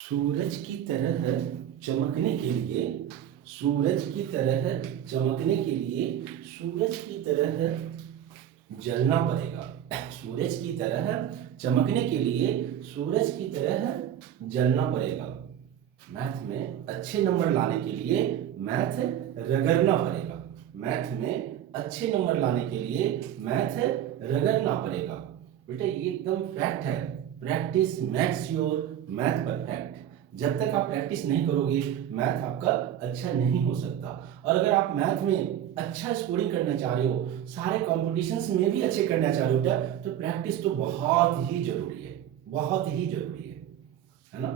सूरज की तरह चमकने के लिए सूरज की तरह चमकने के लिए सूरज की तरह जलना पड़ेगा। सूरज की तरह चमकने के लिए सूरज की तरह जलना पड़ेगा। मैथ में अच्छे नंबर लाने के लिए मैथ रगड़ना पड़ेगा। मैथ में अच्छे नंबर लाने के लिए मैथ रगड़ना पड़ेगा। बेटा ये एकदम फैक्ट है। Practice makes your math perfect. जब तक आप प्रैक्टिस नहीं करोगे मैथ आपका अच्छा नहीं हो सकता। और अगर आप मैथ में अच्छा स्कोरिंग करना चाह रहे हो, सारे कॉम्पिटिशन्स में भी अच्छे करना चाह रहे हो बेटा, तो प्रैक्टिस तो बहुत ही जरूरी है, बहुत ही जरूरी है ना।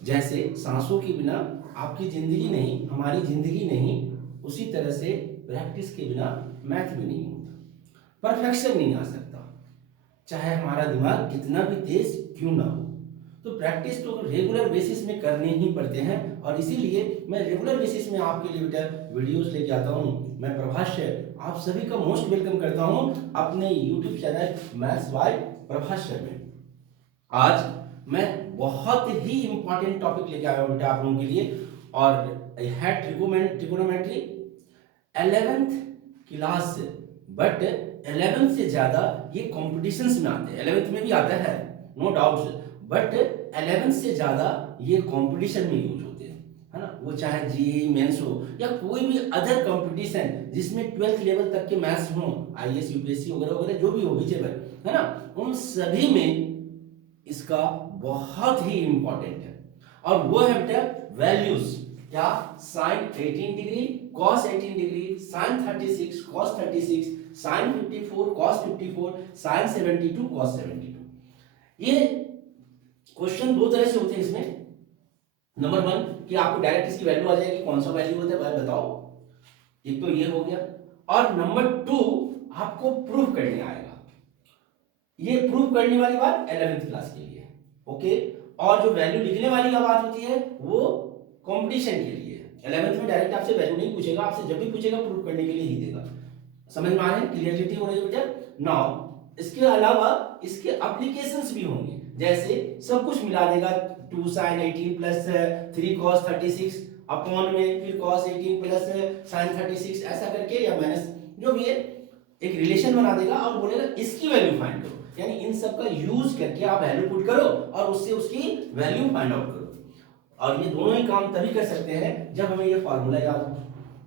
जैसे सांसों के बिना आपकी जिंदगी नहीं, हमारी जिंदगी नहीं, उसी तरह से प्रैक्टिस के बिना मैथ भी नहीं होता, परफेक्शन नहीं आ सकता, चाहे हमारा दिमाग कितना भी तेज क्यों ना हो। तो प्रैक्टिस तो रेगुलर बेसिस में करने ही पड़ते हैं, और इसीलिए मैं रेगुलर बेसिस में आपके लिए बेटा वीडियोस लेके आता हूँ। मैं प्रभाष आप सभी का मोस्ट वेलकम करता हूँ अपने YouTube channel maths by Prabhash में। आज मैं बहुत ही इंपॉर्टेंट टॉपिक लेके आया हूँ बेटा आप लोगों के लिए, और है ट्रिगोनोमेट्री 11th क्लास से। बट 11th से ज्यादा ये कॉम्पिटिशन्स में आते हैं, 11th में भी आता है नो डाउट, बट 11th से ज्यादा ये कॉम्पिटिशन में यूज होते हैं, है ना। वो चाहे जीई मेंस हो या कोई भी अदर कंपटीशन जिसमें 12th लेवल तक के मैथ्स हो, आईएएस यूपीएससी वगैरह वगैरह जो भी हो विचेवर, है ना, उन सभी में इसका बहुत ही इंपॉर्टेंट है। और वो है बेटा वैल्यूज। क्या? Sine 18 degree, cos 18 degree, sine 36, cos 36, sine 54, cos 54, sine 72, cos 72। ये क्वेश्चन दो तरह से होते हैं इसमें। नंबर वन कि आपको डायरेक्ट इसकी वैल्यू आ जाएगी, कौन सा वैल्यू होता है भाई बताओ, एक तो ये हो गया। और नंबर टू आपको प्रूफ करने आएगा। ये प्रूफ करने वाली बात 11th क्लास के लिए, ओके। और जो वैल्यू लिखने वाली का बात होती है वो कंपटीशन के लिए। 11th में डायरेक्ट आपसे वैल्यू नहीं पूछेगा, आपसे जब भी पूछेगा प्रूफ करने के लिए ही देगा। समझ में आ रहा है? क्लियरिटी हो रही है बेटा। नाउ इसके अलावा इसके एप्लीकेशंस भी होंगे, जैसे सब कुछ मिला देगा, 2 sin 18 प्लस 3 cos 36 अपॉन में फिर cos 18 प्लस sin 36 ऐसा करके, या माइनस जो भी है, एक रिलेशन बना देगा और बोलेगा इसकी वैल्यू फाइंड करो। यानी इन सब का यूज करके आप वैल्यू पुट करो और उससे उसकी वैल्यू फाइंड आउट करो। और ये दोनों ही काम तभी कर सकते हैं जब हमें ये फॉर्मूला याद हो।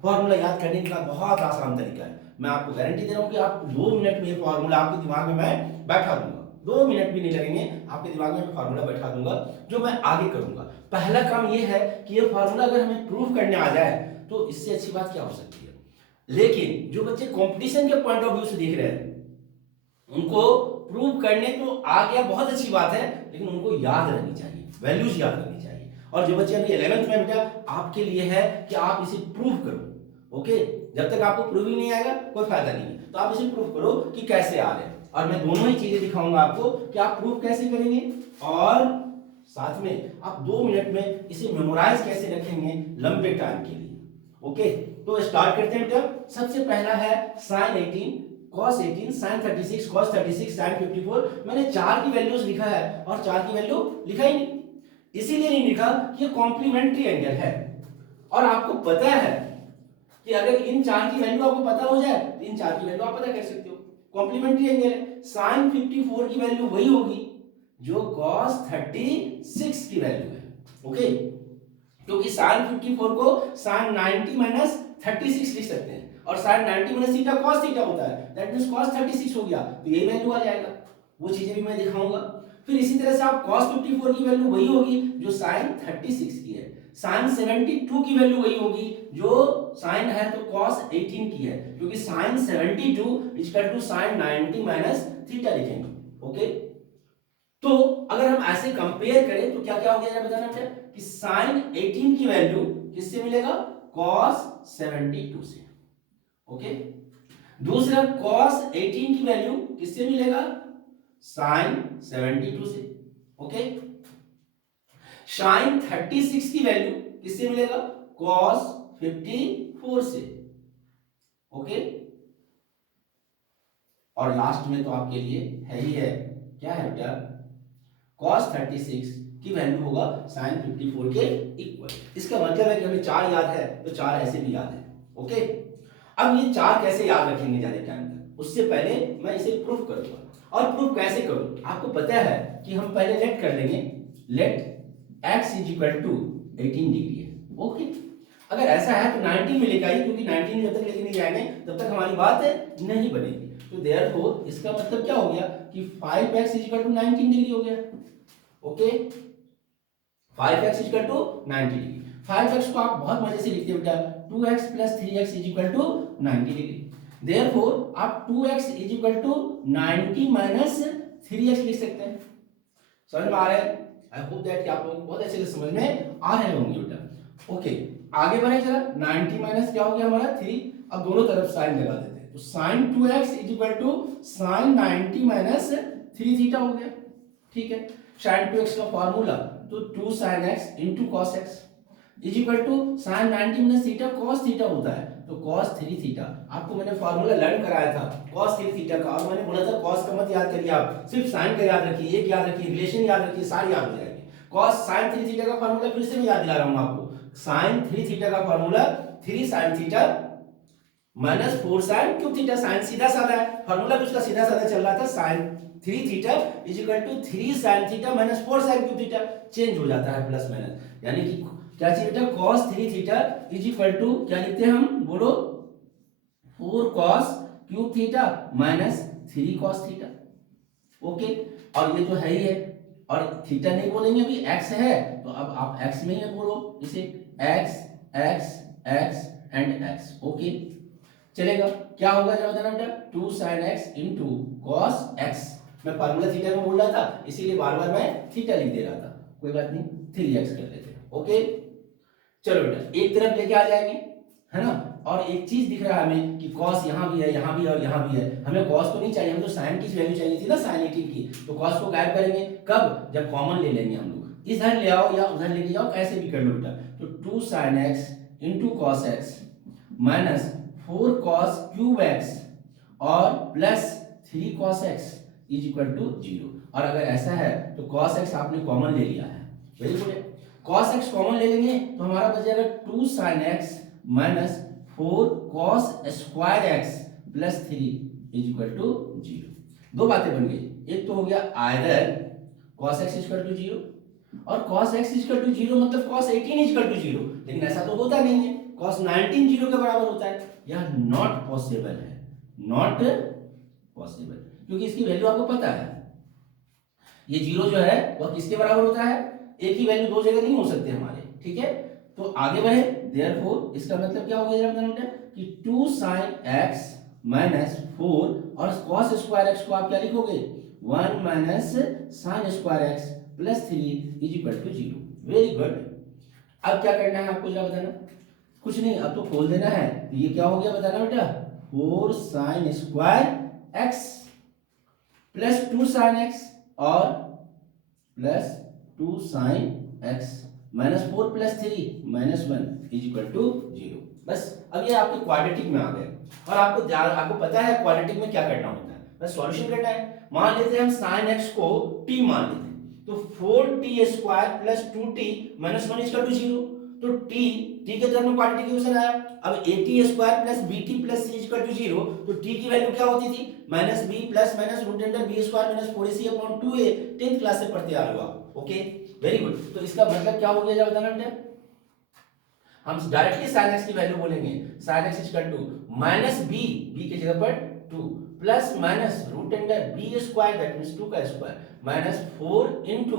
फॉर्मूला याद करने का बहुत आसान तरीका है, मैं आपको गारंटी दे रहा हूं कि आप 2 मिनट में ये फॉर्मूला आपके दिमाग में मैं बैठा दूंगा। 2 मिनट भी नहीं लगेंगे, आपके दिमाग में फॉर्मूला बैठा दूंगा जो मैं आगे करूंगा। पहला काम ये है कि ये फॉर्मूला अगर हमें प्रूव करने आ जाए तो इससे अच्छी बात क्या हो सकती है। लेकिन जो बच्चे कंपटीशन के पॉइंट ऑफ व्यू से देख रहे हैं उनको प्रूव करने तो आ गया, बहुत अच्छी बात है, लेकिन उनको याद रहनी चाहिए, वैल्यूज याद रहनी चाहिए। और जो बच्चे अभी 11th में बेटा आपके लिए है कि आप इसे प्रूव करो, ओके। जब तक आपको प्रूव ही नहीं आएगा कोई फायदा नहीं है, तो आप इसे प्रूव करो कि कैसे आ रहे हैं। और मैं दोनों ही चीजें दिखाऊंगा आपको कि आप प्रूव कैसे करेंगे, और साथ में आप 2 मिनट में इसे मेमोराइज कैसे रखेंगे लंबे टाइम के लिए, ओके। तो स्टार्ट करते हैं बेटा। सबसे पहला है sign 18 cos 18 sin 36 cos 36 sin 54। मैंने 4 की वैल्यूज लिखा है और 4 की वैल्यू लिखा ही नहीं, इसीलिए नहीं लिखा कि ये कॉम्प्लीमेंट्री एंगल है। और आपको पता है कि अगर इन 4 की वैल्यू आपको पता हो जाए तो इन 4 की वैल्यू आप पता कर सकते हो, कॉम्प्लीमेंट्री एंगल है। sin 54 की वैल्यू वही होगी जो cos 36 की वैल्यू है, ओके। क्योंकि sin 54 को sin 90 माइनस 36 लिख सकते हैं, और sin 90 minus theta cos theta होता है, दैट मींस cos 36 हो गया, तो यही वैल्यू आ जाएगा। वो चीजें भी मैं दिखाऊंगा। फिर इसी तरह से आप cos 54 की वैल्यू वही होगी जो sin 36 की है। sin 72 की वैल्यू वही होगी जो sin है तो cos 18 की है, क्योंकि sin 72 equal to sin 90 minus theta लिखेंगे, ओके। तो अगर हम ऐसे कंपेयर करें तो क्या क्या हो गया जरा बताना बेटा, कि sin 18 की वैल्यू किससे मिलेगा, cos 72 से, ओके। दूसरा cos 18 की वैल्यू किससे मिलेगा, sin 72 से, ओके। sin 36 की वैल्यू किससे मिलेगा, cos 54 से, ओके। और लास्ट में तो आपके लिए है ही है, क्या है बेटा, cos 36 की वैल्यू होगा साइन 54 के इक्वल। इसका मतलब है कि हमें 4 याद है तो 4 ऐसे भी याद है। ओके, अब ये 4 कैसे याद रखेंगे ज्यादा टाइम तक, उससे पहले मैं इसे प्रूफ करूंगा। और प्रूफ कैसे करूं, आपको पता है कि हम पहले लेट कर लेंगे, let x is equal to 18 degree है। ओके, अगर ऐसा है तो 19 मिलेगा ही, क्योंकि 19 जब तक लेके नहीं जाएंगे तब तक हमारी बात नहीं बनेगी। तो देयरफॉर इसका मतलब क्या हो गया कि 5x is equal to 19 degree हो गया। Okay, 5x is equal to 90 degree. 5x को आप बहुत मजे से लिखते हो बेटा, 2x plus 3x is equal to 90 degree. Therefore आप 2x is equal to 90 minus 3x लिख सकते हैं। समझ में आ रहा है? आई होप दैट कि आप लोग बहुत अच्छे से समझ में आ रहे होंगे बेटा। ओके, आगे बढ़े जरा। 90 माइनस क्या हो गया हमारा 3। अब दोनों तरफ साइन लगा देते हैं, तो sin 2x is equal to sin 90 minus 3 theta हो गया। ठीक है, sin 2x का फॉर्मूला तो 2 sin x into cos x is equal to sin 90 minus theta cos theta होता है, तो cos 3 थीटा। आपको मैंने फॉर्मूला लर्न कराया था cos 3 थीटा का, और मैंने बोला था cos का मत याद करिए, आप सिर्फ sin का याद रखिए, एक याद रखिए, रिलेशन याद रखिए, सारे याद हो जाएंगे। cos sin 3 थीटा का फॉर्मूला फिर से मैं याद दिला रहा हूं आपको। sin 3 थीटा का formula 3 sin theta minus 4 sin cube theta. sin सीधा साधा है, फॉर्मूला भी उसका सीधा साधा चल रहा था, sin 3 theta is equal to 3 sin theta minus 4 sin cube theta. Change हो जाता है प्लस माइनस, यानी कि क्या चाहिए बेटा, cos 3 theta is equal to क्या लिखते हैं हम, बोलो, 4 cos cube theta minus 3 cos theta. Okay, और ये तो है ही है, और थीटा नहीं बोलेंगे, अभी x है तो अब आप x में ही बोलो इसे, x x x and x। Okay, चलेगा। क्या होगा जरा बताना बेटा, 2 sin x into cos x। मैं फार्मूला थीटा में बोल रहा था, इसीलिए बार बार मैं थीटा लिख दे रहा था, कोई बात नहीं, 3x कर लेते हैं। ओके, चलो बेटा एक तरफ लेके आ जाएंगे, है ना। और एक चीज दिख रहा है हमें कि cos यहाँ भी है, यहाँ भी है और यहाँ भी है। हमें cos तो नहीं चाहिए, हमें तो sin की वैल्यू चाहिए थी ना, sin 18 की। तो cos को गायब करेंगे कब, जब कॉमन ले लेंगे हम लोग। इधर ले आओ या उधर लेके जाओ, कैसे भी कर लो बेटा। तो 2 sin x into cos x minus 4 cos cube x और plus 3 cos x is equal to 0। और अगर ऐसा है तो cos x आपने कॉमन ले लिया है, very good. cos x common ले लेंगे तो हमारा बच जाएगा 2 sin x minus 4 cos square x plus 3 is equal to 0। दो बातें बन गई, एक तो हो गया either cos x equal to 0, और cos x इक्वल टू 0 मतलब cos 18 इक्वल टू 0। लेकिन ऐसा तो होता नहीं है, cos 19 0 के बराबर होता है। यह नॉट पॉसिबल है, नॉट पॉसिबल, क्योंकि इसकी वैल्यू आपको पता है। ये 0 जो है वह किसके बराबर होता है, एक ही वैल्यू दो जगह नहीं हो सकते हमारे, ठीक है। तो आगे बढ़े, देयरफॉर इसका मतलब क्या हो गया जरा बताना बेटा, कि 2 sin x माइनस 4 और cos स्क्वायर x को आप क्या लिखोगे, 1 minus sin square x plus 3 is equal to 0। Very good. अब क्या करना है आपको जरा बताना, कुछ नहीं, अब तो खोल देना है। तो ये क्या हो गया बताना बेटा, 4 sin square x plus 2 sin x और plus 2 sin x minus 4 plus 3 minus 1 is equal to 0। बस अब ये आपके क्वाड्रेटिक में आ गए, और आपको पता है क्वाड्रेटिक में क्या करना होता है, बस सॉल्यूशन करना है। मान लेते हैं हम sin x को t मान लेते हैं, तो 4t square plus 2t minus 1 is equal to 0। तो t के टर्म में क्वाड्रेटिक इक्वेशन आया। अब at square plus bt plus c is equal to 0, तो t की वैल्यू क्या होती थी, minus b plus minus root under b square minus 4ac upon 2a। 10th class से पढ़ते आ रहे हो आप। Okay, very good. तो इसका मतलब क्या हो गया जरा बताना बेटा, हम डायरेक्टली sin x की वैल्यू बोलेंगे, sin x equal to minus b की जगह पर 2 plus minus root under b square that means 2 का स्क्वायर माइनस 4 इनटू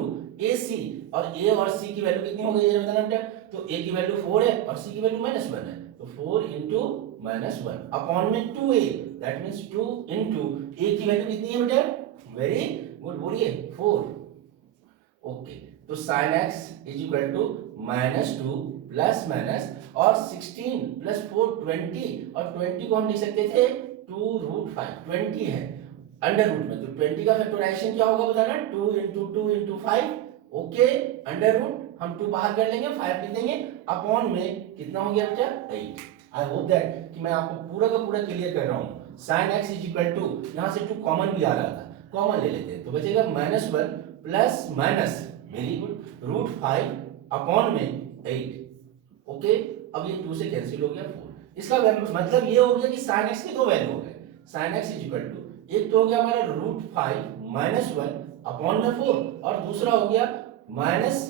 ac, और a और c की वैल्यू कितनी हो गई ये बताना बेटा। तो a की वैल्यू 4 है और c की वैल्यू माइनस 1 है, तो 4 इनटू माइनस 1 अपॉन में 2a that means 2 into a की वैल्यू कितनी है बेटा, वेरी गुड, बोलिए 4। ओके, तो sin x is equal to minus 2 plus minus और 16 प्लस 4 20, और 20 को हम लिख सकते थे 2 रूट 5, 20 है अंडर रूट में, तो 20 का फैक्टराइजेशन क्या होगा बताना, 2 into 2 into 5। Okay, under root हम 2 बाहर कर लेंगे, 5 लिख देंगे, अपॉन में कितना हो गया बेटा 8। आई होप दैट कि मैं आपको पूरा का पूरा क्लियर कर रहा हूँ। sin x is equal to, यहाँ से 2 कॉमन भी आ रहा था, कॉमन ले लेते हैं, तो बचेगा minus 1 plus minus very good. Root 5 upon में 8। ओके, अब ये 2 से कैंसिल हो गया 4। इसका मतलब ये हो गया कि साइन एक्स के दो वैल्यू हो गए। Sine x is equal to, एक तो हो गया हमारा रूट 5 माइनस 1 अपॉन में 4, और दूसरा हो गया माइनस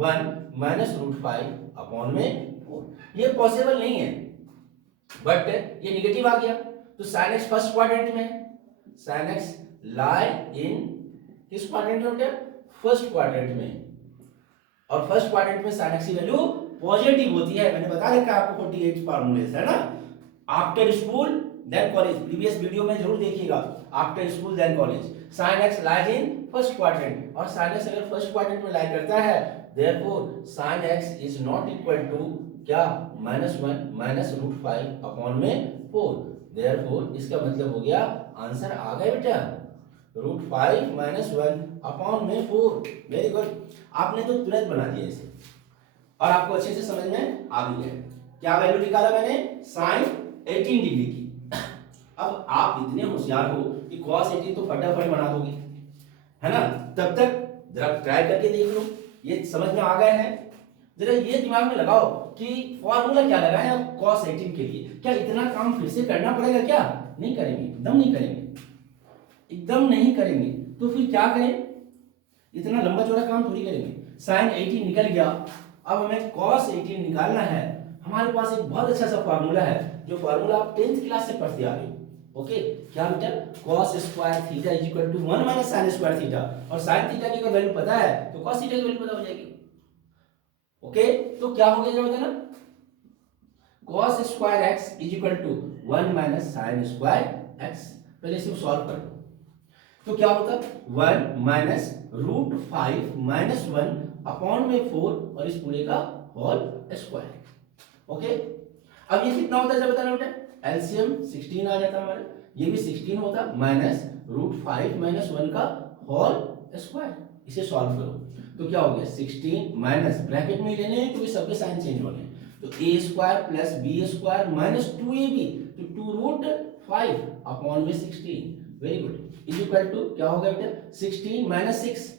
1 माइनस रूट 5 अपॉन में 4। ये पॉसिबल नहीं है, बट ये निगेटिव आ गया, तो साइन एक्स फर्स्ट क्वाड्रेंट में है। साइन एक्स लाई इन किस क्वाड्रेंट में बेटा? फर्स्ट क्वाड्रेंट में। और फर्स्ट क्वाड्रेंट में साइन एक्स की वैल्यू पॉजिटिव होती है। मैंने बता रखा है आपको 48 फार्मूले है ना। After school then college, previous video में जरूर देखिएगा। After school then college, sine x lies in first quadrant, और साइन एक्स अगर फर्स्ट क्वाड्रेंट में लाई करता है, therefore sine x is not equal to क्या? -1 माइनस रूट 5 अपॉन में 4। देयरफॉर इसका मतलब हो गया आंसर आ गया बेटा, रूट 5 माइनस 1 अपॉन में 4। वेरी गुड, आपने तो तुरंत बना दिया इसे, और आपको अच्छे से समझ में आ भी गया। क्या वैल्यू निकाला मैंने? साइन 18 डिग्री की। अब आप इतने होशियार हो कि cos 18 तो फटाफट बना दोगे, है ना। तब तक जरा ट्राई करके देख लो, ये समझ में आ गया है। जरा ये दिमाग में लगाओ कि फॉर्मूला क्या लगाए आप cos 18 के लिए। क्या इतना काम फिर से करना पड़ेगा? क्या नहीं करेंगे, एकदम नहीं करेंगे, एकदम नहीं करेंगे। तो फिर क्या करें? इतना लंबा चौड़ा काम थोड़ी करेंगे। साइन 18 निकल गया, अब हमें cos 18 निकालना है। हमारे पास एक बहुत अच्छा सा फार्मूला है, जो फार्मूला आप 10th क्लास से पढ़ते आ रहे हो। ओके, क्या बेटा? cos square theta is equal to 1 minus sin square theta, और sin थीटा की अगर वैल्यू पता है तो cos थीटा की वैल्यू पता हो जाएगी। ओके, तो क्या हो गया जरा बताना? cos square x is equal to 1 minus sin square x। पहले इसे सॉल्व कर लो, तो क्या होता? 1 माइनस रूट 5 माइनस 1 अपॉन में 4, और इस पूरे का होल स्क्वायर। ओके, अब ये कितना होता है जब बताना बेटा? एलसीएम 16 आ जाता हमारा, ये भी 16 होता, माइनस रूट 5 माइनस 1 का होल स्क्वायर। इसे सॉल्व करो तो क्या हो गया? 16 माइनस, ब्रैकेट में ही लेने हैं क्योंकि सबके साइन चेंज होने हैं, तो a square plus b square minus 2ab, तो 2 रूट 5 अपॉन में 16। Very good, is equal to क्या हो गया बेटा? 16 माइनस 6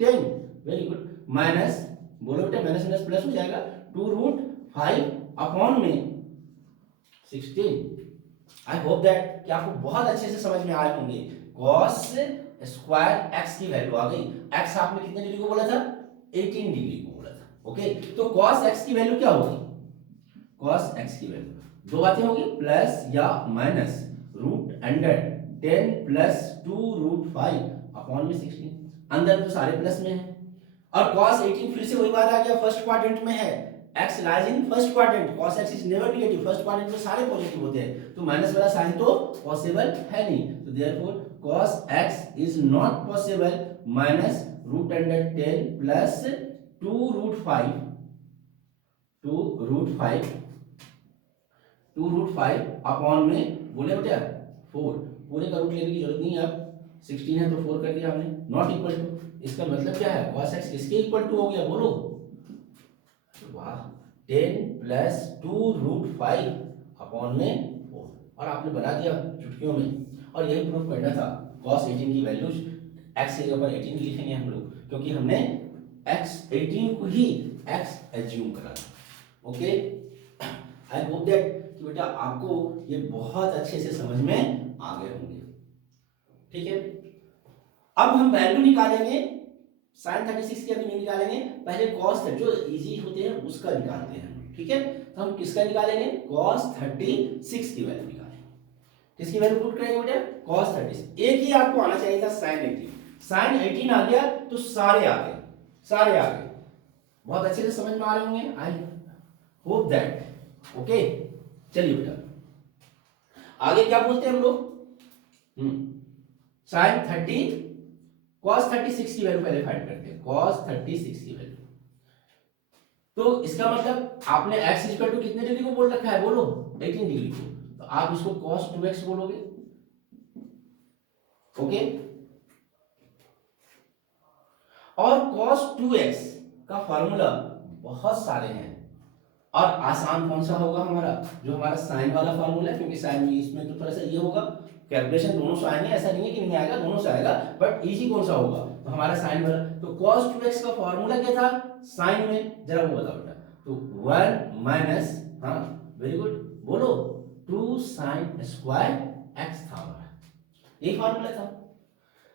10। वेरी गुड, माइनस, बोलो बेटा, माइनस माइनस प्लस हो जाएगा, 2 रूट 5 अपॉन में 16। आई होप दैट कि आपको बहुत अच्छे से समझ में आए होंगे। cos स्क्वायर x की वैल्यू आ गई। x आपने कितने डिग्री को बोला था? 18 डिग्री को बोला था। ओके, तो cos x की वैल्यू क्या होगी? cos x की वैल्यू दो बातें होगी, प्लस या minus root under 10 plus 2 root 5 upon में 16। अंदर तो सारे प्लस में है, और cos 18 फिर से वही बात आ गया, फर्स्ट क्वाड्रेंट में है, x lies in first quadrant, cos x is never negative, first quadrant में सारे पॉजिटिव होते हैं, तो माइनस वाला साइन तो पॉसिबल है नहीं, तो therefore cos x is not possible minus root under 10 plus 2 root 5 upon में बोले बेटा 4। पूरे का रूट लेने की जरूरत नहीं है, अब 16 है तो 4 कर दिया हमने, नॉट इक्वल टू। इसका मतलब क्या है? cos x किसके इक्वल टू हो गया बोलो? वाह, 10 प्लस 2 रूट 5 अपॉन में 4, और आपने बना दिया चुटकियों में। और यही प्रूफ करना था, cos 18 की वैल्यूज x के ऊपर 18 लिखेंगे हम लोग, क्योंकि हमने x 18 को ही x एज्यूम करा था। ओके, आई होप दैट कि बेटा आपको ये बहुत अच्छे से समझ में आ गए होंगे। ठीक है, अब हम वैल्यू निकालेंगे sin 36 की, अभी नहीं निकालेंगे, पहले cos जो इजी होते हैं उसका निकालते हैं। ठीक है, तो हम किसका निकालेंगे? cos 36 की वैल्यू निकालेंगे। किसकी वैल्यू पुट करेंगे बेटा? cos 36। एक ही आपको आना चाहिए था sin 18, sin 18 आ गया तो सारे आ गए, सारे आ गए। बहुत अच्छे से समझ में आ रहे होंगे, आई होप दैट। ओके, चलिए बेटा आगे क्या बोलते हैं हम लोग? sin 30 cos 36 की वैल्यू पहले फाइंड करते हैं, cos 36 की वैल्यू। तो इसका मतलब आपने x इक्वल टू कितने डिग्री को बोल रखा है बोलो? 18 डिग्री को, तो आप इसको cos 2x बोलोगे। ओके, और cos 2x का फॉर्मूला बहुत सारे हैं, और आसान कौन सा होगा हमारा? जो हमारा साइन वाला फार्मूला है, क्योंकि साइन इसमें तो थोड़ा सा ये होगा, कैलकुलेशन दोनों से आएंगे, ऐसा नहीं है कि नहीं आएगा, दोनों से आएगा, बट इजी कौन सा होगा? तो हमारा साइन वाला, तो cos 2x का फॉर्मूला क्या था साइन में, जरा वो बताओ बेटा। तो 1 माइनस, हाँ वेरी गुड, बोलो 2 साइन स्क्वायर x था हमारा, यही फॉर्मूला था।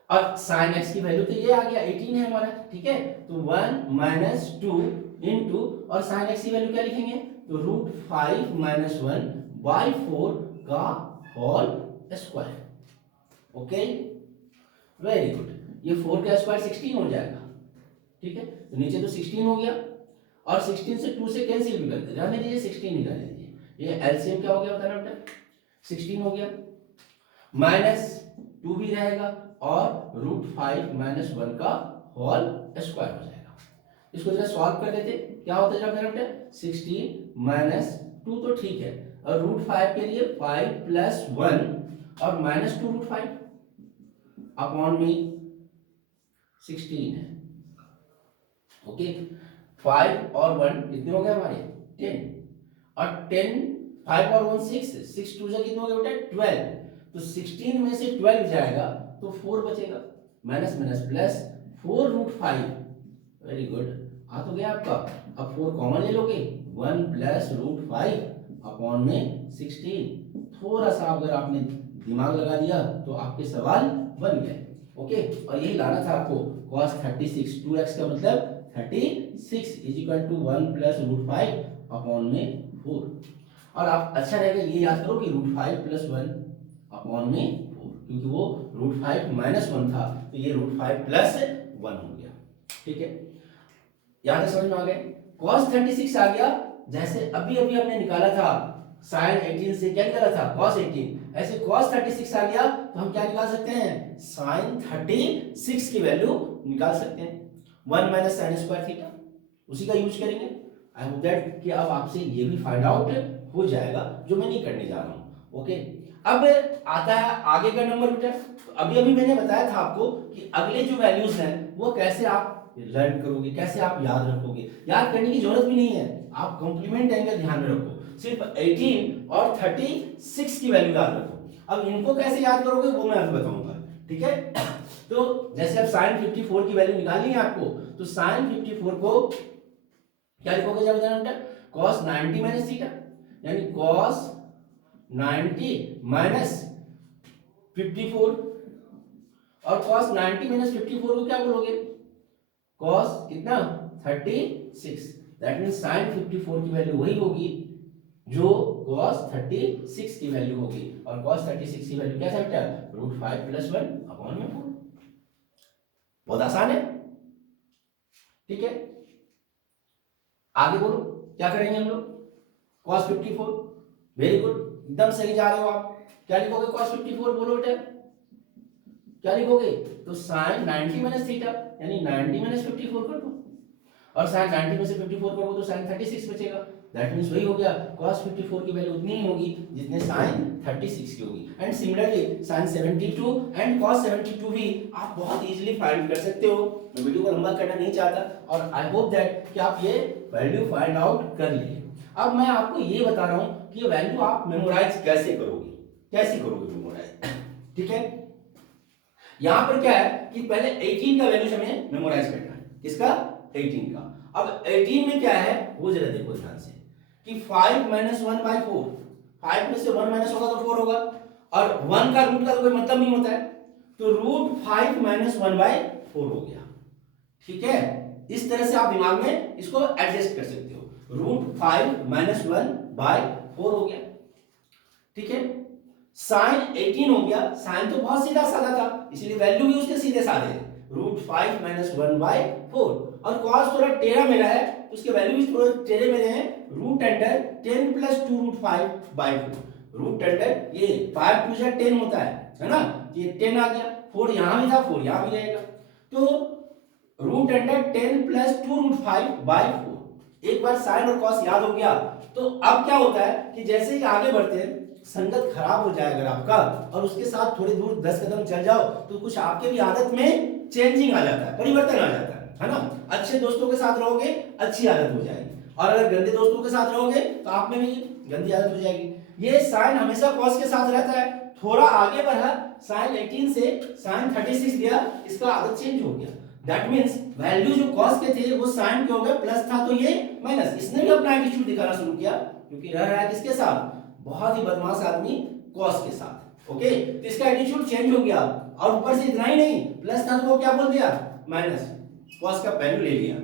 अब साइन x की वैल्यू तो ये आ गया 18 है हमारा, ठीक है। तो 1 माइनस 2 इंटू, और साइन x की वैल्यू क्या लिखेंगे, तो रूट 5 माइनस 1 बाई 4 का whole square. Okay very good, ये 4 का स्क्वायर 16 हो जाएगा, ठीक है। तो नीचे तो 16 हो गया, और 16 से 2 से कैंसिल भी करते, रहने दीजिए 16 ही रहने दीजिए। ये एलसीएम क्या हो गया बताना बेटा, 16 हो गया, माइनस 2 भी रहेगा, और रूट 5 माइनस 1 का होल स्क्वायर हो जाएगा। इसको जरा सॉल्व कर देते, क्या होता है जरा बेटा, 16 माइनस 2 तो ठीक है, और रूट 5 के लिए 5 प्लस 1 और माइनस 2 रूट 5 अपॉन में 16 है। ओके 5 और 1 कितने हो गए हमारे 10, और 10 5 और 1 6, 6 2 से कितने हो गए बेटा 12, तो 16 में से 12 जाएगा तो 4 बचेगा, minus minus plus 4 root 5, very good, आ तो गया आपका। अब 4 कॉमन ले लोगे, 1 प्लस रूट 5 अपॉन में 16, थोड़ा सा अगर आपने दिमाग लगा दिया तो आपके सवाल बन गए। ओके, और यही लाना था आपको, cos 36 2x का मतलब 36 is equal to 1 plus root 5 upon में 4, और आप अच्छा रहेगा ये याद करो कि रूट 5 प्लस 1 अपॉन में 4, क्योंकि वो रूट 5 माइनस 1 था, तो ये रूट 5 प्लस 1 हो गया, ठीक है। यहां तक समझ में आ गए। cos 36 आ गया, जैसे अभी अभी हमने निकाला था sin 18 से, क्या निकाला था cos 18, ऐसे cos 36 आ गया तो हम क्या निकाल सकते हैं, sin 36 की वैल्यू निकाल सकते हैं, 1 माइनस साइन स्क्वायर थीटा, उसी का यूज करेंगे। आई होप दैट कि अब आपसे ये भी फाइंड आउट हो जाएगा जो मैं नहीं करने जा रहा हूं। ओके, अब आता है आगे का नंबर बेटा। तो अभी अभी मैंने बताया था आपको कि अगले जो वैल्यूज हैं वो कैसे आप लर्न करोगे, कैसे आप याद रखोगे, याद करने की जरूरत भी नहीं है, आप कॉम्प्लीमेंट एंगल ध्यान में रखो, सिर्फ 18 और 36 की वैल्यू याद रखो। अब इनको कैसे याद करोगे वो मैं अभी बताऊंगा, ठीक है। तो जैसे अब sin 54 की वैल्यू निकालनी है आपको, तो sin 54 को क्या लिखोगे जब बताना बेटा, cos 90 माइनस थीटा, यानी cos 90 माइनस 54, और cos 90 माइनस 54 को क्या बोलोगे, cos कितना 36, दैट मींस sin 54 की वैल्यू वही होगी जो cos 36 की वैल्यू होगी, और cos 36 की वैल्यू क्या था बेटा, रूट 5 प्लस 1 अपॉन में 4। बहुत आसान है, ठीक है। आगे बोलो क्या करेंगे हम लोग, cos 54, वेरी गुड, एकदम सही जा रहे हो आप। क्या लिखोगे cos 54, बोलो बेटा क्या लिखोगे, तो sin 90 माइनस थीटा, यानी 90 माइनस 54 कर दो, और sin 90 में से 54 करोगे तो sin 36 बचेगा, दैट मींस वही हो गया, cos 54 की वैल्यू उतनी ही होगी जितने sin 36 की होगी। And similarly sin 72 and cos 72 भी आप बहुत इजीली फाइंड कर सकते हो। मैं वीडियो को लंबा करना नहीं चाहता, और आई होप दैट कि आप ये वैल्यू फाइंड आउट कर लिए। अब मैं आपको ये बता रहा हूं कि ये वैल्यू आप मेमोराइज कैसे करोगे, कैसे करोगे मेमोराइज, ठीक है। यहां पर क्या है कि पहले 18 का वैल्यू हमें मेमोराइज करना है, किसका 18 का। अब 18 में क्या है वो जरा देखो ध्यान से, कि 5 माइनस 1 बाई 4, 5 में से 1 माइनस होगा तो 4 होगा, और 1 का रूट का तो कोई मतलब नहीं होता है, तो रूट 5 माइनस 1 बाई 4 हो गया, ठीक है। इस तरह से आप दिमाग में इसको एडजस्ट कर सकते हो, रूट 5 माइनस 1 बाई 4 हो गया, ठीक है। साइन 18 हो गया, साइन तो बहुत सीधा साधा था इसलिए वैल्यू भी उसके सीधे साधे थे, रूट 5 माइनस 1 बाई 4, और कॉस थोड़ा टेढ़ा मेढ़ा है तो उसके वैल्यू भी थोड़े टेढ़े मेढ़े हैं, root under 10 plus 2 root 5 by 4, root under ये 5 2 जा 10 होता है ना, ये 10 आ गया, 4 यहां भी था 4 यहां भी रहेगा, तो root under 10 plus 2 root 5 by 4। एक बार साइन और कॉस याद हो गया तो अब क्या होता है कि जैसे ही आगे बढ़ते हैं संगत खराब हो जाए अगर आपका, और उसके साथ थोड़ी दूर 10 कदम चल जाओ तो कुछ आपके भी आदत में चेंजिंग आ जाता है, परिवर्तन आ जाता है ना। अच्छे दोस्तों के साथ रहोगे अच्छी आदत हो जाएगी, और अगर गंदे दोस्तों के साथ रहोगे तो आप में भी गंदी आदत हो जाएगी। ये साइन हमेशा कॉस के साथ रहता है, थोड़ा आगे बढ़ा साइन 18 से साइन 36 गया, इसका आदत चेंज हो गया, दैट मीन्स वैल्यू जो कॉस के थे वो साइन के हो गए, प्लस था तो ये माइनस। इसने भी अपना एटीट्यूड दिखाना शुरू किया क्योंकि रह रहा है किसके साथ, बहुत ही बदमाश आदमी कॉस के साथ। ओके, तो इसका एटीट्यूड चेंज हो गया और ऊपर से इतना ही नहीं, प्लस था तो वो क्या बोल दिया, माइनस, कॉस का वैल्यू ले लिया।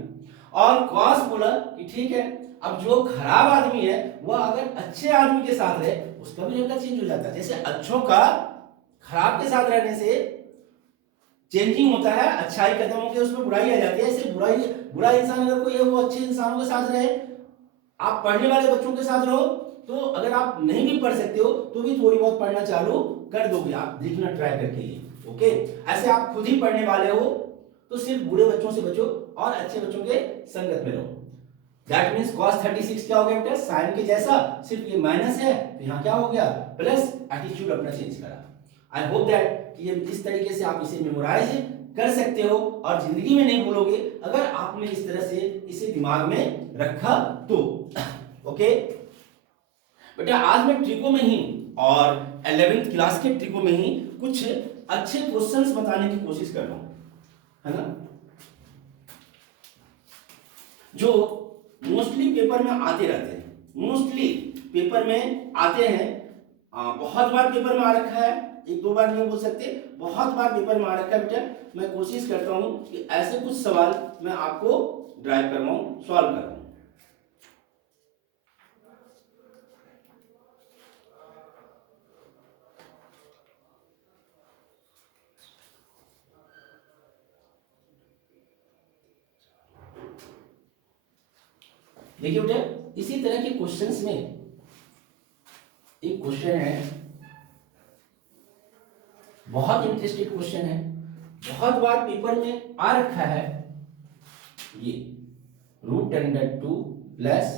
और कॉस बोला कि ठीक है, अब जो खराब आदमी है वो अगर अच्छे आदमी के साथ रहे उसका भी रंग चेंज हो जाता है। जैसे अच्छों का खराब के साथ रहने से चेंजिंग होता है, अच्छाई खत्म होकर उसमें बुराई आ जाती है। ऐसे बुरा इंसान अगर कोई है वो अच्छे इंसानों के साथ रहे। आप पढ़ने वाले बच्चों के साथ रहो तो अगर आप नहीं भी पढ़ सकते हो तो भी थोड़ी बहुत पढ़ना चालू कर दोगे, आप देखना ट्राई करके ये। ओके, ऐसे आप खुद ही पढ़ने वाले हो तो सिर्फ बुरे बच्चों से बचो और अच्छे बच्चों के संगत में रहो। दैट मींस cos 36 क्या हो गया बेटा, साइन के जैसा, सिर्फ ये माइनस है तो यहाँ क्या हो गया प्लस, एटीट्यूड अपना चेंज करा। आई होप दैट कि ये इस तरीके से आप इसे मेमोराइज कर सकते हो और जिंदगी में नहीं भूलोगे अगर आपने इस तरह से इसे दिमाग में रखा तो। ओके बेटा, आज मैं ट्रिको में ही और 11th क्लास के ट्रिको में ही कुछ अच्छे क्वेश्चंस बताने की कोशिश कर रहा हूं, है ना, जो मोस्टली पेपर में आते रहते हैं, मोस्टली पेपर में आते हैं। बहुत बार पेपर में आ रखा है, एक दो बार नहीं बोल सकते, बहुत बार पेपर में आ रखा है बेटा। मैं कोशिश करता हूं कि ऐसे कुछ सवाल मैं आपको ड्राइव करवाऊं, सॉल्व करवाऊं। देखिए बेटा, इसी तरह के क्वेश्चंस में एक क्वेश्चन है, बहुत इंटरेस्टेड क्वेश्चन है, बहुत बार पेपर में आ रखा है। ये √2 plus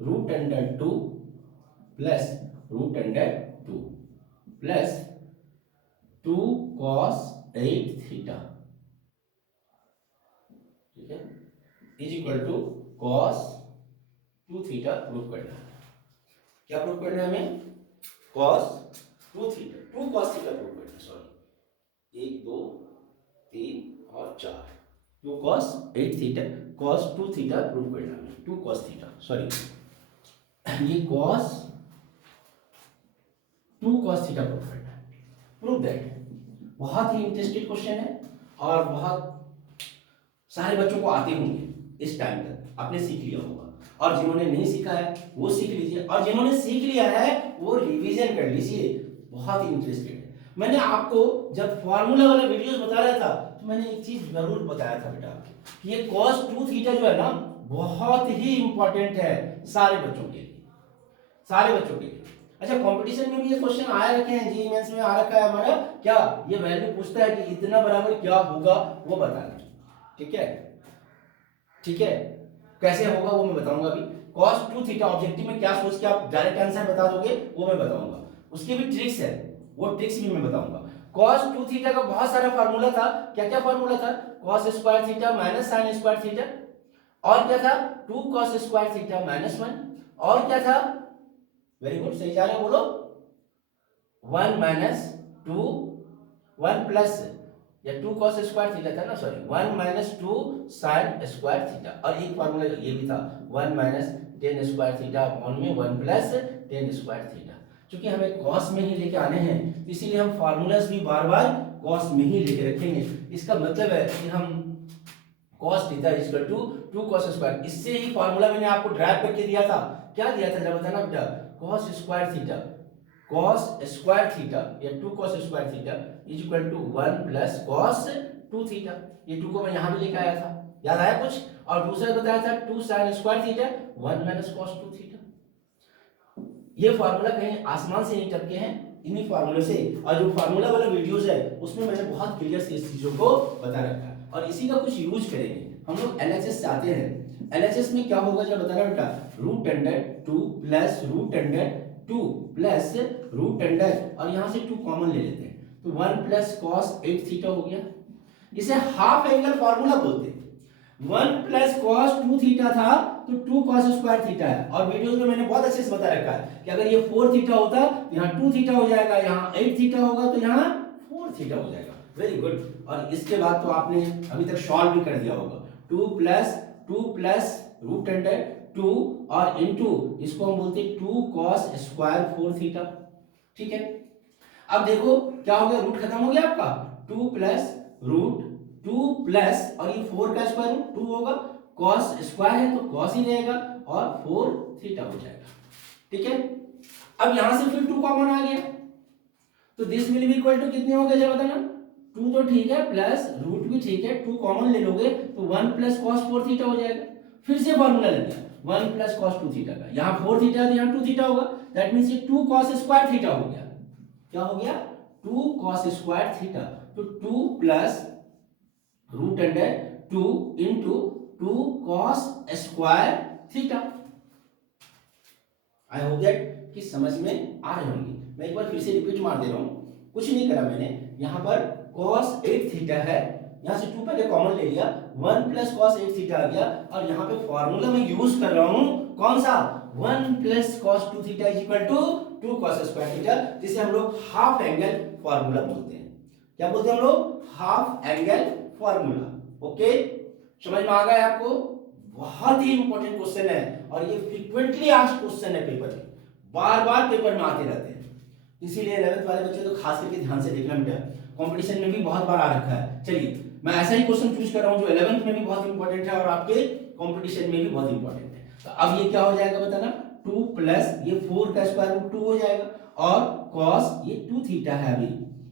√2 plus √2 plus 2 cos 8 theta, ठीक है, is equal to cos 2 theta prove करना है। क्या प्रूव करना है हमें, cos 2 theta, 2 cos theta prove करना है। सॉरी, 1 2 3 और 4, 2 cos 8 theta, cos 2 theta prove करना है, 2 cos थीटा, सॉरी ये cos 2 cos थीटा प्रूव करना है। Prove that. बहुत ही इंटरेस्टिंग क्वेश्चन है और बहुत सारे बच्चों को आते होंगे, इस टाइम तक आपने सीख लिया होगा, और जिन्होंने नहीं सीखा है वो सीख लीजिए, और जिन्होंने सीख लिया है वो रिवीजन कर लीजिए। बहुत ही इंटरेस्टेड है। मैंने आपको जब फॉर्मूला वाला वीडियोस बता रहा था तो मैंने एक चीज जरूर बताया था बेटा कि ये cos 2 थीटा जो है ना बहुत ही इंपॉर्टेंट है सारे बच्चों के लिए, सारे बच्चों के लिए। अच्छा, कंपटीशन में भी ये क्वेश्चन आए रखे हैं, जी मेंस में आ रखा है हमारा, क्या ये वैल्यू पूछता है कि इतना बराबर क्या होगा वो बताना, ठीक है, ठीक है, कैसे होगा वो मैं बताऊंगा अभी। cos 2 थीटा ऑब्जेक्टिव में क्या सोच के आप डायरेक्ट आंसर बता दोगे वो मैं बताऊंगा, उसकी भी ट्रिक्स है, वो ट्रिक्स भी मैं बताऊंगा। cos 2 थीटा का बहुत सारा फार्मूला था, क्या क्या फार्मूला था, cos square theta minus sin square theta, और क्या था 2 cos स्क्वायर थीटा -1, और क्या था, वेरी गुड, सही जा रहे हो बोलो, 1 माइनस 2 1 प्लस या 2 cos स्क्वायर थीटा था ना, sorry 1 minus 2 sin square theta, और एक फार्मूला ये भी था 1 minus tan square theta upon में 1 प्लस tan स्क्वायर थीटा। क्योंकि हमें cos में ही लेके आने हैं तो इसीलिए हम फार्मूलाज भी बार बार cos में ही लेके रखेंगे। इसका मतलब है कि हम cos theta is equal to 2 cos square, इससे ही फार्मूला मैंने आपको ड्राइव करके दिया था, क्या दिया था जरा बताना बेटा, cos square theta, cos square theta या 2 cos square theta is equal to 1 plus cos 2 theta. ये 2 को मैं यहां भी लेके आया था, याद आया कुछ, और दूसरा बताया था 2 sin square theta 1 minus cos 2 theta. ये फार्मूला कहीं आसमान से नहीं टपके हैं, इन्हीं फार्मूले से, और जो फार्मूला वाला वीडियोस है उसमें मैंने बहुत क्लियर से इस चीजों को बता रखा है, और इसी का कुछ यूज करेंगे हम लोग। एलएचएस से आते हैं, एलएचएस में क्या होगा जब बताना बेटा, √2 प्लस √2 प्लस √, और यहां से 2 कॉमन ले लेते हैं तो 1 प्लस cos 8 थीटा हो गया। इसे हाफ एंगल फार्मूला बोलते हैं। 1 प्लस cos 2 थीटा था तो 2 cos स्क्वायर थीटा है, और वीडियोस में मैंने बहुत अच्छे से बता रखा है कि अगर ये 4 थीटा होता तो यहाँ 2 थीटा हो जाएगा, यहाँ 8 थीटा होगा तो यहाँ 4 थीटा हो जाएगा। Very good. और इसके बाद तो आपने अभी तक सॉल्व भी कर दिया होगा। 2 प्लस रूट अंडर 2 और इनटू इसको हम बोलते हैं 2 cos स्क्वायर 4 थीटा। ठीक है, अब देखो क्या हो गया, रूट खत्म हो गया आपका। 2 प्लस रूट 2 प्लस और ये 4 का स्क्वायर रूट 2 होगा, cos स्क्वायर है तो cos ही रहेगा और 4 थीटा हो जाएगा। ठीक है, अब यहां से फिर 2 कॉमन आ गया तो this will be equal to कितने हो गए जरा बताना। 2 तो ठीक है प्लस रूट भी ठीक है, 2 कॉमन ले लोगे तो 1 प्लस cos 4 थीटा हो जाएगा। फिर से फॉर्मूला लग गया 1 प्लस cos 2 थीटा का, यहाँ 4 थीटा है तो यहाँ 2 थीटा होगा, दैट मीन्स ये 2 cos स्क्वायर थीटा हो गया। क्या हो गया, 2 cos स्क्वायर थीटा। तो 2 plus root under 2 into 2 cos square theta. I hope that कि समझ में आ रहे होंगे। मैं एक बार फिर से रिपीट मार दे रहा हूं, कुछ नहीं करा मैंने, यहां पर cos 8 थीटा है, यहां से 2 पहले कॉमन ले लिया, 1 प्लस cos 8 थीटा आ गया और यहां पे फॉर्मूला मैं यूज कर रहा हूं कौन सा, 1 plus cos 2 theta is equal to 2 cos square theta, जिसे हम लोग हाफ एंगल फॉर्मूला बोलते हैं। क्या बोलते हैं हम लोग, हाफ एंगल फॉर्मूला। ओके, समझ में आ गया आपको। बहुत ही इंपॉर्टेंट क्वेश्चन है और ये फ्रीक्वेंटली आस्क्ड क्वेश्चन है पेपर में, बार बार पेपर में आते रहते हैं, इसीलिए 11th वाले बच्चे तो खास करके ध्यान से देखना बेटा, कंपटीशन में भी बहुत बार आ रखा है। चलिए मैं ऐसा ही क्वेश्चन चूज कर रहा हूं जो 11th में भी बहुत इंपॉर्टेंट है और आपके कंपटीशन में भी बहुत इंपॉर्टेंट है। तो अब ये क्या हो जाएगा बताना, 2 प्लस ये 4 का स्क्वायर रूट 2 हो जाएगा और cos ये 2 थीटा है अभी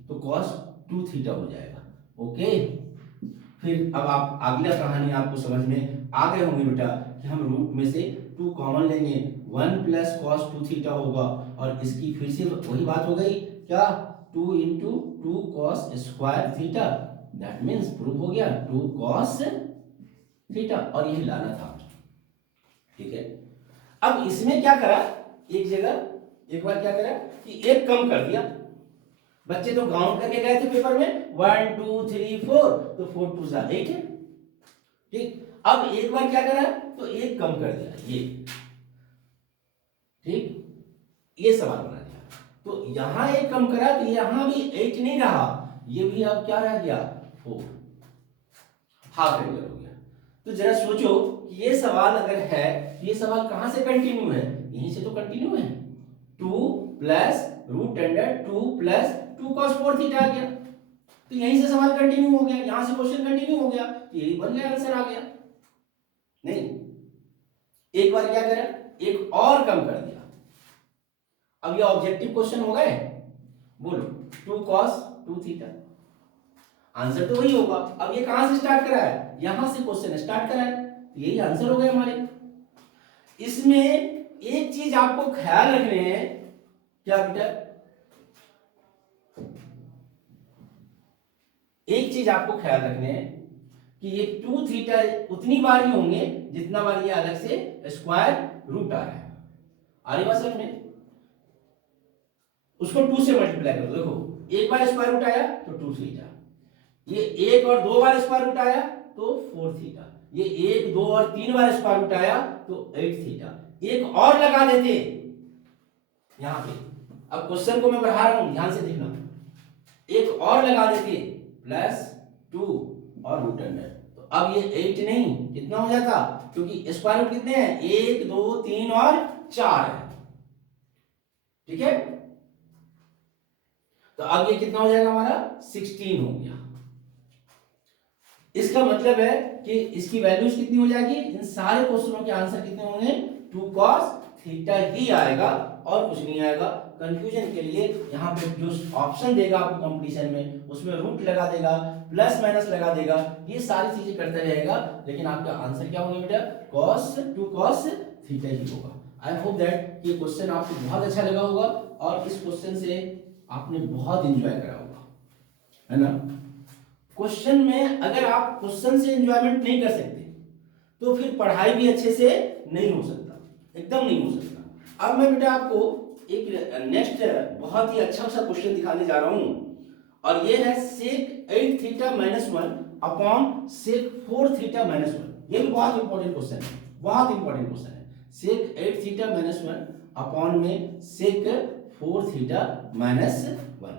तो cos 2 थीटा हो जाएगा। ओके, फिर अब आप अगला कहानी आपको समझ में आ गए होंगे बेटा कि हम रूट में से 2 कॉमन लेंगे, 1 प्लस cos 2 थीटा होगा और इसकी फिर से वही बात हो गई क्या, 2 into 2 cos square theta, that means proof हो गया 2 cos थीटा और यही लाना था। ठीक है, अब इसमें क्या करा, एक जगह एक बार क्या करा कि एक कम कर दिया, बच्चे तो काउंट करके गए थे पेपर में 1 2 3 4 तो 4 2 8 है। ठीक, अब एक बार क्या करा तो एक कम कर दिया ये, ठीक, ये सवाल बना दिया तो यहां एक कम करा तो यहां भी 8 नहीं रहा, ये भी अब क्या रह गया 4, हाफ एंगल हो गया। तो जरा सोचो कि ये सवाल अगर है तो ये सवाल कहां से कंटिन्यू है, यहीं से तो कंटिन्यू है, 2 plus root under 2 plus 2 cos 4 theta आ गया तो यहीं से सवाल कंटिन्यू हो गया, यहां से क्वेश्चन कंटिन्यू हो गया तो यही बन गया, आंसर आ गया। नहीं, एक बार क्या करा, एक और कम कर दिया, अब ये ऑब्जेक्टिव क्वेश्चन हो गए, बोलो 2 cos 2 थीटा, आंसर तो वही होगा। अब ये कहां से स्टार्ट करा है, यहां से क्वेश्चन स्टार्ट करा है तो यही आंसर हो गया हमारे। इसमें एक चीज आपको ख्याल रखने हैं, क्या बेटा, एक चीज आपको ख्याल रखने हैं कि ये 2 थीटा उतनी बार ही होंगे जितना बार ये अलग से स्क्वायर रूट आ रहा है, आ रही बात समझ में, उसको 2 से मल्टीप्लाई करो, देखो एक बार स्क्वायर रूट आया तो 2 थीटा, ये एक और 2 बार स्क्वायर रूट आया तो 4 थीटा, ये 1 2 और 3 बार स्क्वायर रूट आया तो 8 थीटा, एक और लगा देते यहां पे, अब क्वेश्चन को मैं बढ़ा रहा हूं ध्यान से देखना, एक और लगा देते प्लस 2 और रूट अंडर, तो अब ये 8 नहीं कितना हो जाता, क्योंकि स्क्वायर रूट कितने हैं 1 2 3 और 4 है। ठीक है, तो अब ये कितना हो जाएगा हमारा 16 हो गया। इसका मतलब है कि इसकी वैल्यूज कितनी हो जाएगी, इन सारे क्वेश्चनों के आंसर कितने होंगे 2 cos थीटा ही आएगा और कुछ नहीं आएगा। कंफ्यूजन के लिए यहाँ पे जो ऑप्शन देगा आपको कंपटीशन में उसमें रूट लगा देगा, प्लस माइनस लगा देगा, ये सारी चीजें करते रहेगा, लेकिन आपका आंसर क्या होगा बेटा cos 2 cos थीटा ही होगा। आई होप दैट ये क्वेश्चन आपको बहुत अच्छा लगा होगा और इस क्वेश्चन से आपने बहुत इंजॉय करा होगा, है ना। क्वेश्चन में अगर आप क्वेश्चन से एंजॉयमेंट नहीं कर सकते तो फिर पढ़ाई भी अच्छे से नहीं हो सकता, एकदम नहीं हो सकता। अब मैं बेटा आपको एक नेक्स्ट बहुत ही अच्छा सा क्वेश्चन दिखाने जा रहा हूं और ये है sec 8 theta minus 1 upon sec 4 theta minus 1। ये भी बहुत इंपॉर्टेंट क्वेश्चन है, बहुत इंपॉर्टेंट क्वेश्चन है। sec 8 थीटा माइनस 1 अपॉन में sec 4 theta minus 1।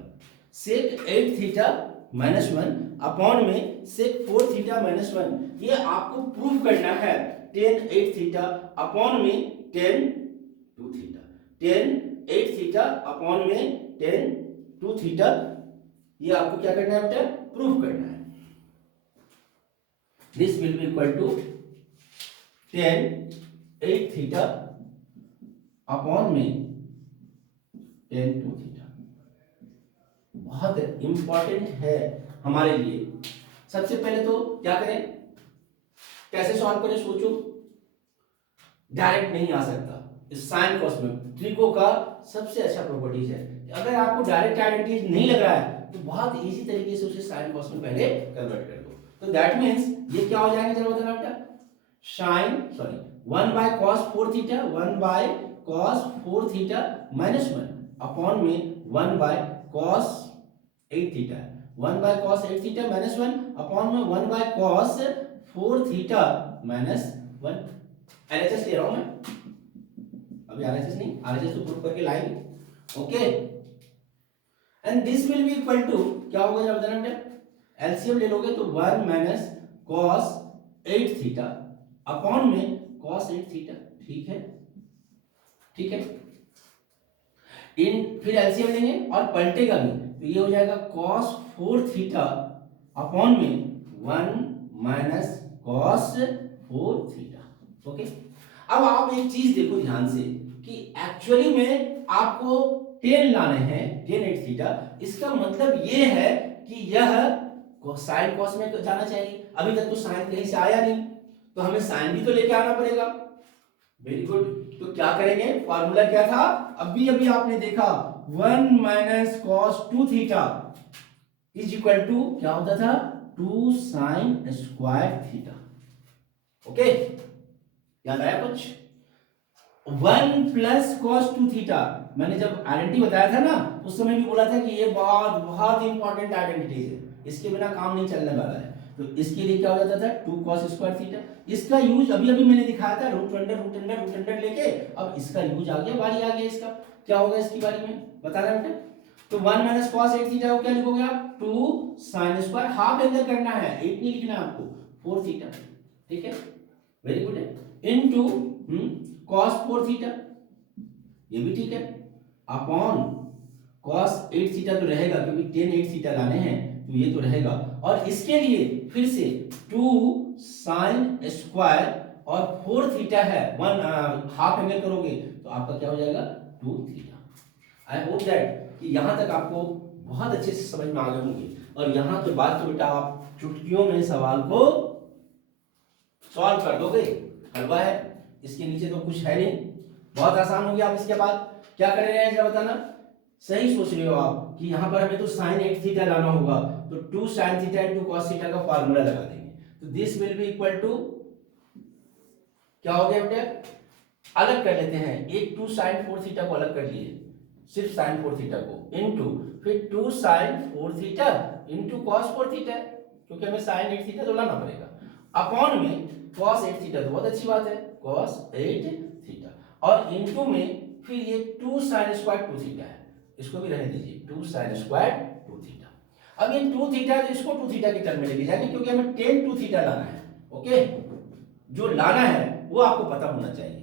sec 8 theta -1 upon में सेक 4 थीटा -1, ये आपको प्रूफ करना है। tan 8 थीटा अपॉन में tan 2 theta, tan 8 theta upon में tan 2 थीटा, ये आपको क्या करना है बेटा, प्रूफ करना है। This will be equal to tan 8 theta upon में tan 2 थीटा। बहुत इंपॉर्टेंट है हमारे लिए। सबसे पहले तो क्या करें, कैसे सॉल्व करें, सोचो। डायरेक्ट नहीं आ सकता, इस साइन कॉस में ट्रिको का सबसे अच्छा प्रॉपर्टीज है। अगर आपको डायरेक्ट आइडेंटिटीज नहीं लग रहा है तो बहुत इजी तरीके से उसे साइन कॉस में पहले कन्वर्ट कर दो। तो दैट मींस ये क्या हो जाएगा, जरा बताना बेटा, sine 1 by cos 4 theta, 1 by cos 4 theta -1 upon में 1 by cos 8 theta, 1 by cos 8 theta -1 upon में 1 बाय cos 4 थीटा -1। एलएचएस ले रहा हूं मैं, अभी आरएचएस नहीं, आरएचएस तो प्रूफ करके लाएंगे। Okay, and this will be equal to क्या होगा जरा बताना बेटा, एलसीएम ले लोगे तो 1 माइनस cos 8 थीटा अपॉन में cos 8 थीटा। ठीक है, ठीक है, इन फिर एलसीएम लेंगे और पलटेगा भी, तो ये हो जाएगा cos 4 थीटा अपॉन में 1 माइनस cos 4 थीटा। ओके, अब आप एक चीज देखो ध्यान से कि एक्चुअली में आपको tan लाने हैं, tan 8 थीटा, इसका मतलब ये है कि यह साइन कॉस में जाना चाहिए। अभी तक तो साइन कहीं से आया नहीं, तो हमें साइन भी तो लेके आना पड़ेगा। वेरी गुड, तो क्या करेंगे, फॉर्मूला क्या था, अभी अभी आपने देखा 1 minus cos 2 theta is equal to क्या होता था, 2 साइन स्क्वायर थीटा। ओके, याद आया कुछ, 1 प्लस cos 2 थीटा, मैंने जब आइडेंटिटी बताया था ना उस समय भी बोला था कि ये बहुत बहुत इंपॉर्टेंट आइडेंटिटी है, इसके बिना काम नहीं चलने वाला है। तो इसके लिए क्या हो जाता था, 2 cos स्क्वायर थीटा। इसका यूज अभी अभी मैंने दिखाया था, रूट अंडर लेके, अब इसका यूज आ गया, बारी आ गया इसका। क्या होगा इसकी बारी में बताना बेटा, तो 1 माइनस cos 8 थीटा को क्या लिखोगे आप, 2 sin स्क्वायर, हाफ एंगल करना है, 8 नहीं लिखना है आपको, 4 थीटा। ठीक है, वेरी गुड है, इनटू cos 4 थीटा, ये भी ठीक है, अपॉन cos 8 थीटा तो रहेगा क्योंकि tan 8 थीटा लाने हैं, तो ये तो रहेगा, और इसके लिए फिर से 2 sin स्क्वायर और 4 थीटा है, 1 हाफ एंगल करोगे तो आपका क्या हो जाएगा, 2 थीटा। आई होप दैट कि यहां तक आपको बहुत अच्छे से समझ में आ गए होंगे, और यहां के बाद तो बेटा आप चुटकियों में सवाल को सॉल्व कर दोगे, हलवा है, इसके नीचे तो कुछ है नहीं, बहुत आसान हो गया। आप इसके बाद क्या कर रहे हैं जरा बताना, सही सोच रहे हो आप कि यहाँ पर हमें तो sin 8 थीटा लाना होगा, तो 2 sin theta into cos theta का फार्मूला लगा देंगे, तो this will be equal to क्या हो गया बेटा, अलग कर लेते हैं, एक 2 sin 4 थीटा को अलग कर लिए, सिर्फ sin 4 थीटा को, इनटू फिर 2 sin 4 theta into cos 4 theta, क्योंकि हमें sin 8 थीटा तो लाना पड़ेगा, अपॉन में cos 8 थीटा, तो बहुत अच्छी बात है, cos 8 थीटा, और इनटू में फिर ये 2 sin स्क्वायर 2 थीटा है, इसको भी रहने दीजिए, 2 sin स्क्वायर 2 थीटा। अब ये 2 थीटा है तो इसको 2 थीटा के टर्म में लेके जाएंगे, क्योंकि हमें tan 2 थीटा लाना है। ओके, जो लाना है वो आपको पता होना चाहिए,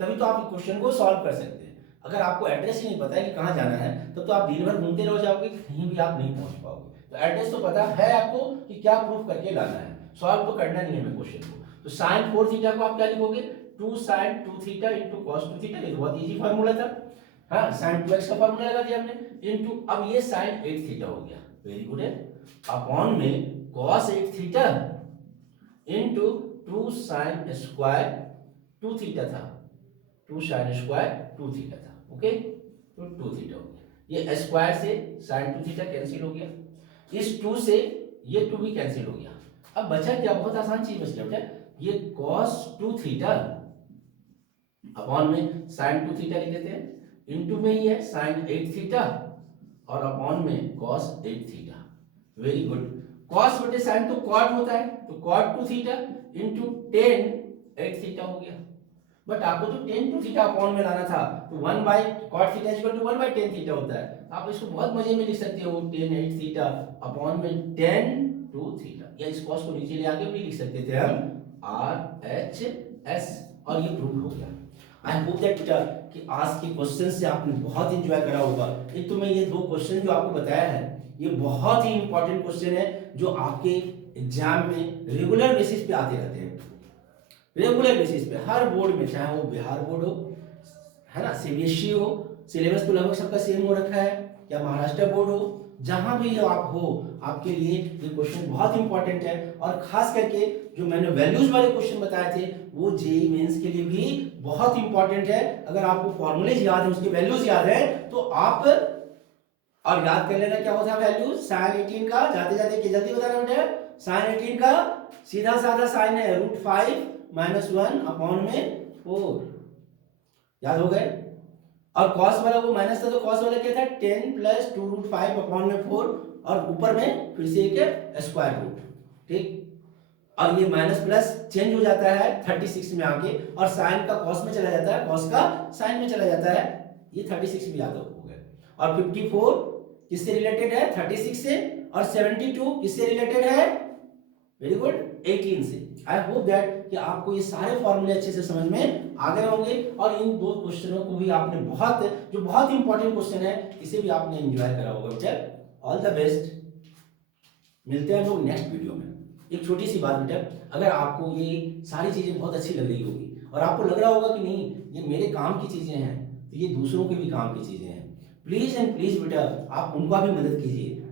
तभी तो आप क्वेश्चन को सॉल्व कर सकते हैं। अगर आपको एड्रेस ही नहीं पता है कि कहाँ जाना है, तब तो आप दिन भर घूमते रह जाओगे, कहीं भी आप नहीं पहुंच पाओगे। तो एड्रेस तो पता है आपको कि क्या प्रूफ करके लाना है, सॉल्व तो करना नहीं है हमें क्वेश्चन को। तो sin 4 थीटा को आप क्या लिखोगे, 2 sin 2 theta into cos 2 theta, ये बहुत इजी फार्मूला था। हाँ, sin 2x का फार्मूला लगा दिया हमने, इनटू अब ये sin 8 थीटा हो गया, वेरी गुड है, अपॉन में cos 8 theta into 2 sin square 2 theta था, 2 sin स्क्वायर 2 थीटा था। ओके, तो 2 थीटा हो गया, ये स्क्वायर से sin 2 थीटा कैंसिल हो गया, इस 2 से ये 2 भी कैंसिल हो गया। अब बचा क्या, बहुत आसान चीज बच गया बेटा, ये cos 2 थीटा अपॉन में sin 2 थीटा लिख देते हैं, इनटू में ही है sin 8 थीटा और अपॉन में cos 8 theta. Very good, cos बटे sin तो cot होता है, तो cot 2 theta into tan 8 theta हो गया। बट आपको तो टेन टू थीटा अपॉन में लाना था, तो 1 by cot theta equal to 1 by tan theta होता है। आप इसको बहुत मजे में लिख सकते हो, टेन एट थीटा अपॉन में टेन टू थीटा, या इस कॉस को नीचे ले आके भी लिख सकते थे हम आर एच एस, और ये प्रूव हो गया। आई होप दैट बेटा कि आज के क्वेश्चन से आपने बहुत इंजॉय करा होगा। एक तो मैं ये दो क्वेश्चन जो आपको बताया है ये बहुत ही इंपॉर्टेंट क्वेश्चन है जो आपके एग्जाम में रेगुलर बेसिस पे आते रहते हैं, रेगुलर बेसिस पे हर बोर्ड में, चाहे वो बिहार बोर्ड हो, है ना, सीबीएसई हो, सिलेबस तो लगभग सबका सेम हो रखा है, या महाराष्ट्र बोर्ड हो, जहां भी आप हो आपके लिए ये क्वेश्चन बहुत इंपॉर्टेंट है। और खास करके जो मैंने वैल्यूज वाले क्वेश्चन बताए थे वो जेईई मेंस के लिए भी बहुत इंपॉर्टेंट है। अगर आपको फॉर्मूलेज याद है, उसके वैल्यूज याद है, तो आप और याद कर लेना क्या होता है वैल्यूज। साइन 18 का जाते जाते जल्दी बताना बेटा, साइन 18 का सीधा साधा साइन है √5 - 1 अपॉन में 4, याद हो गए। और कॉस वाला वो माइनस था, तो कॉस वाला क्या था 10 + 2√5 अपॉन में 4, और ऊपर में फिर से एक स्क्वायर रूट, ठीक। और ये माइनस प्लस चेंज हो जाता है 36 में आके, और साइन का कॉस में चला जाता है, कॉस का साइन में चला जाता है, ये 36 में याद हो गए। और 54 किससे रिलेटेड है 36 से, और 72 किससे रिलेटेड है, वेरी गुड 18 से। आई होप दैट कि आपको ये सारे फॉर्मूले अच्छे से समझ में आ गए होंगे, और इन दो क्वेश्चनों को भी आपने जो बहुत इंपॉर्टेंट क्वेश्चन है इसे भी आपने एंजॉय करा होगा बेटा। ऑल द बेस्ट, मिलते हैं लोग नेक्स्ट वीडियो में। एक छोटी सी बात बेटा, अगर आपको ये सारी चीजें बहुत अच्छी लग रही होगी और आपको लग रहा होगा कि नहीं ये मेरे काम की चीजें हैं, तो ये दूसरों के भी काम की चीजें हैं, प्लीज एंड प्लीज बेटा आप उनका भी मदद कीजिए,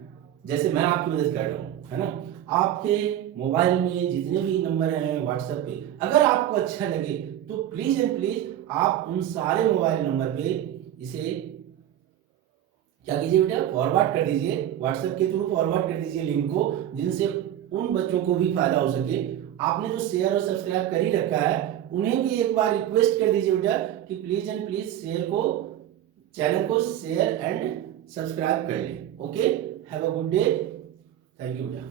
जैसे मैं आपकी मदद कर रहा हूँ, है ना। आपके मोबाइल में जितने भी नंबर हैं व्हाट्सएप पे, अगर आपको अच्छा लगे तो प्लीज एंड प्लीज आप उन सारे मोबाइल नंबर पे इसे क्या कीजिए बेटा, फॉरवर्ड कर दीजिए, व्हाट्सएप के थ्रू फॉरवर्ड कर दीजिए लिंक को, जिनसे उन बच्चों को भी फायदा हो सके। आपने जो शेयर और सब्सक्राइब कर ही रखा है उन्हें भी एक बार रिक्वेस्ट कर दीजिए बेटा कि प्लीज एंड प्लीज चैनल को शेयर एंड सब्सक्राइब कर लें। Okay, have a good day, thank you बेटा।